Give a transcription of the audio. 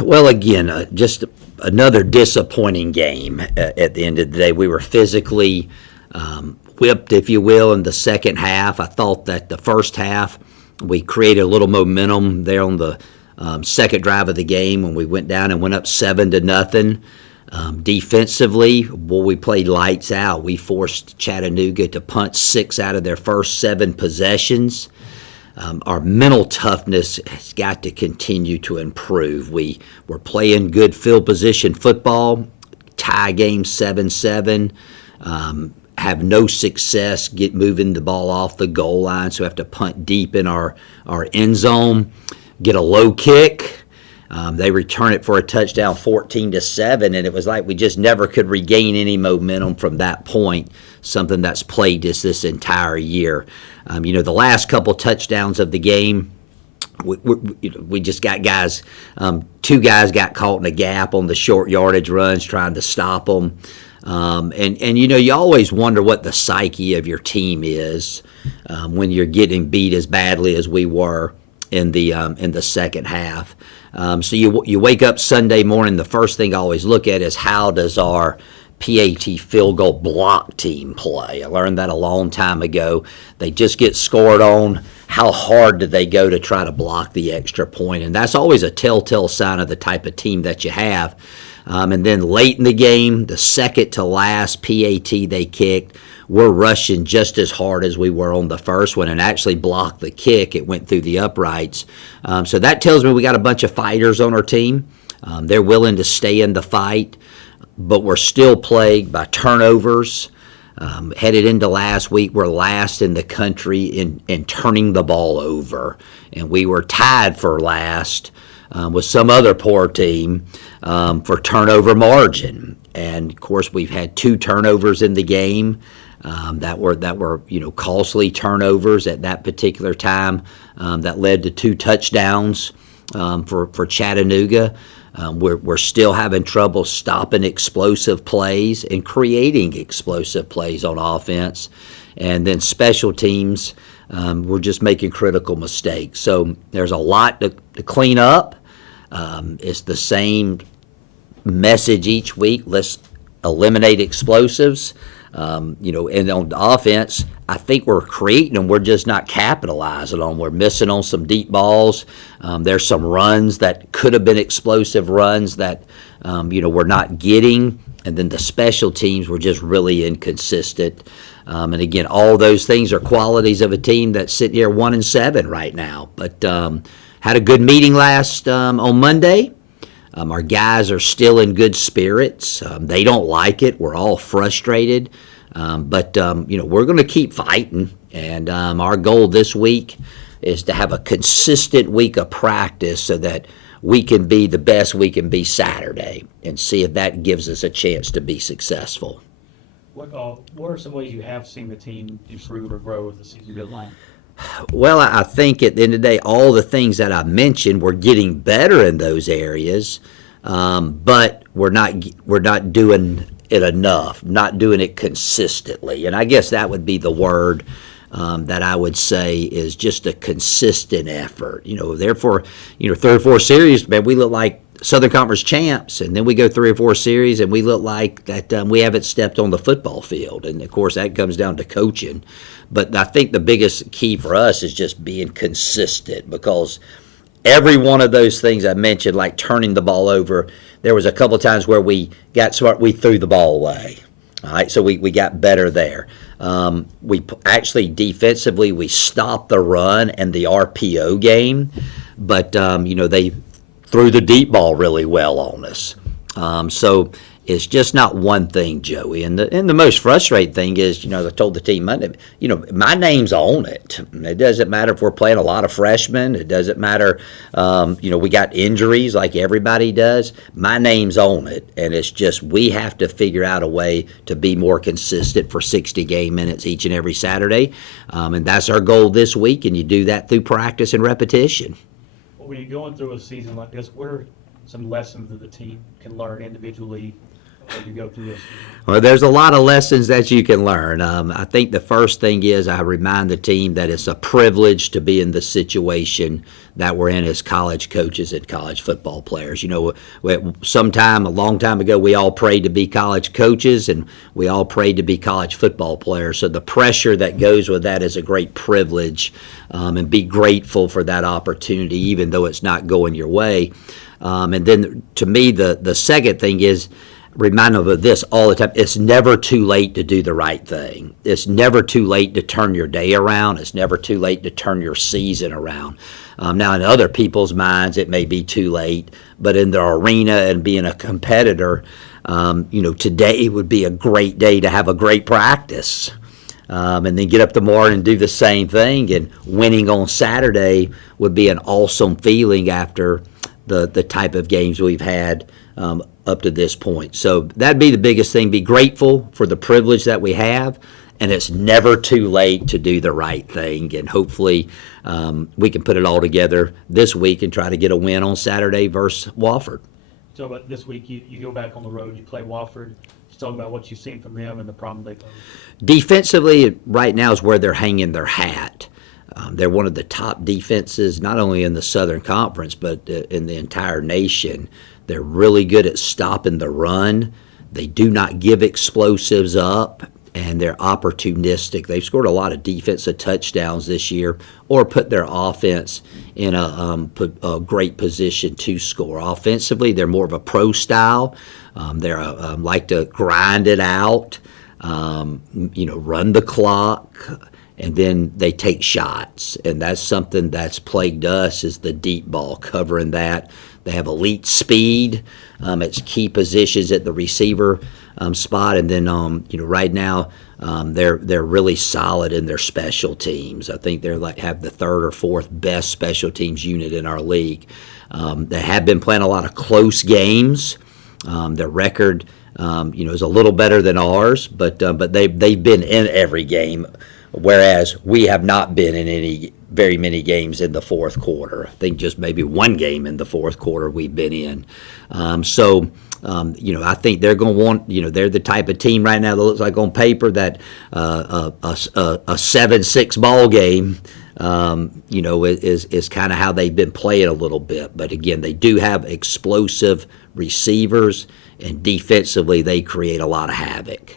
Well, again, just another disappointing game at the end of the day. We were physically whipped, if you will, in the second half. I thought that the first half we created a little momentum there on the second drive of the game when we went down and went up 7-0. Defensively, boy, we played lights out. We forced Chattanooga to punt 6 out of their first 7 possessions. Our mental toughness has got to continue to improve. We were playing good field position football, tie game 7-7, have no success moving the ball off the goal line, so we have to punt deep in our end zone, get a low kick. They return it for a touchdown 14-7, and it was like we just never could regain any momentum from that point, something that's plagued us this entire year. The last couple touchdowns of the game, we just got guys, 2 guys got caught in a gap on the short yardage runs trying to stop them. You always wonder what the psyche of your team is when you're getting beat as badly as we were in the second half. So you wake up Sunday morning, the first thing I always look at is how does our PAT field goal block team play. I learned that a long time ago. They just get scored on. How hard do they go to try to block the extra point? And that's always a telltale sign of the type of team that you have. And then late in the game, the second to last PAT they kicked, we're rushing just as hard as we were on the first one and actually blocked the kick. It went through the uprights. So that tells me we got a bunch of fighters on our team. They're willing to stay in the fight, but we're still plagued by turnovers. Headed into last week, we're last in the country in turning the ball over. And we were tied for last with some other poor team for turnover margin. And, of course, we've had 2 turnovers in the game that were costly turnovers at that particular time that led to 2 touchdowns for Chattanooga. We're still having trouble stopping explosive plays and creating explosive plays on offense. And then special teams, we're just making critical mistakes. So there's a lot to clean up. It's the same message each week. Let's eliminate explosives. And on offense, I think we're creating them. We're just not capitalizing on them. We're missing on some deep balls. There's some runs that could have been explosive runs that, we're not getting. And then the special teams were just really inconsistent. And again, all those things are qualities of a team that's sitting here 1-7 right now. But had a good meeting last on Monday. Our guys are still in good spirits. They don't like it. We're all frustrated. But we're going to keep fighting. And our goal this week is to have a consistent week of practice so that we can be the best we can be Saturday and see if that gives us a chance to be successful. What are some ways you have seen the team improve or grow as the season goes on? Well, I think at the end of the day, all the things that I mentioned, we're getting better in those areas, but we're not doing it enough, not doing it consistently. And I guess that would be the word that I would say is just a consistent effort. Therefore, 3 or 4 series, man, we look like Southern Conference champs, and then we go 3 or 4 series and we look like that we haven't stepped on the football field. And, of course, that comes down to coaching. But I think the biggest key for us is just being consistent, because every one of those things I mentioned, like turning the ball over, there was a couple of times where we got smart, we threw the ball away. All right, so we got better there. We actually defensively, we stopped the run and the RPO game, but they threw the deep ball really well on us. So it's just not one thing, Joey. And the most frustrating thing is, I told the team Monday, my name's on it. It doesn't matter if we're playing a lot of freshmen. It doesn't matter, we got injuries like everybody does. My name's on it. And it's just we have to figure out a way to be more consistent for 60 game minutes each and every Saturday. And that's our goal this week, and you do that through practice and repetition. When you're going through a season like this, what are some lessons that the team can learn individually as you go through this? Well, there's a lot of lessons that you can learn. I think the first thing is I remind the team that it's a privilege to be in the situation that we're in as college coaches and college football players. You know, a long time ago, we all prayed to be college coaches and we all prayed to be college football players. So the pressure that goes with that is a great privilege, and be grateful for that opportunity, even though it's not going your way. And then to me, the second thing is, remind them of this all the time. It's never too late to do the right thing. It's never too late to turn your day around. It's never too late to turn your season around. Now, in other people's minds, it may be too late, but in the arena and being a competitor, today would be a great day to have a great practice. And then get up tomorrow and do the same thing. And winning on Saturday would be an awesome feeling after the type of games we've had up to this point. So that'd be the biggest thing. Be grateful for the privilege that we have, and it's never too late to do the right thing. And hopefully we can put it all together this week and try to get a win on Saturday versus Wofford. So, but this week you go back on the road, you play Wofford. Just talk about what you've seen from them and the problem they pose. Defensively, right now is where they're hanging their hat. They're one of the top defenses, not only in the Southern Conference, but in the entire nation. They're really good at stopping the run. They do not give explosives up, and they're opportunistic. They've scored a lot of defensive touchdowns this year, or put their offense in a great position to score. Offensively, they're more of a pro style. They're like to grind it out, run the clock, and then they take shots. And that's something that's plagued us, is the deep ball, covering that. They have elite speed. It's key positions at the receiver spot. And then, right now, they're really solid in their special teams. I think they're have the third or fourth best special teams unit in our league. They have been playing a lot of close games. Their record, is a little better than ours, but they've been in every game, whereas we have not been in very many games in the fourth quarter. I think just maybe one game in the fourth quarter we've been in. I think they're going to want, they're the type of team right now that looks like on paper that a 7-6 ball game, is kind of how they've been playing a little bit. But again, they do have explosive receivers, and defensively they create a lot of havoc.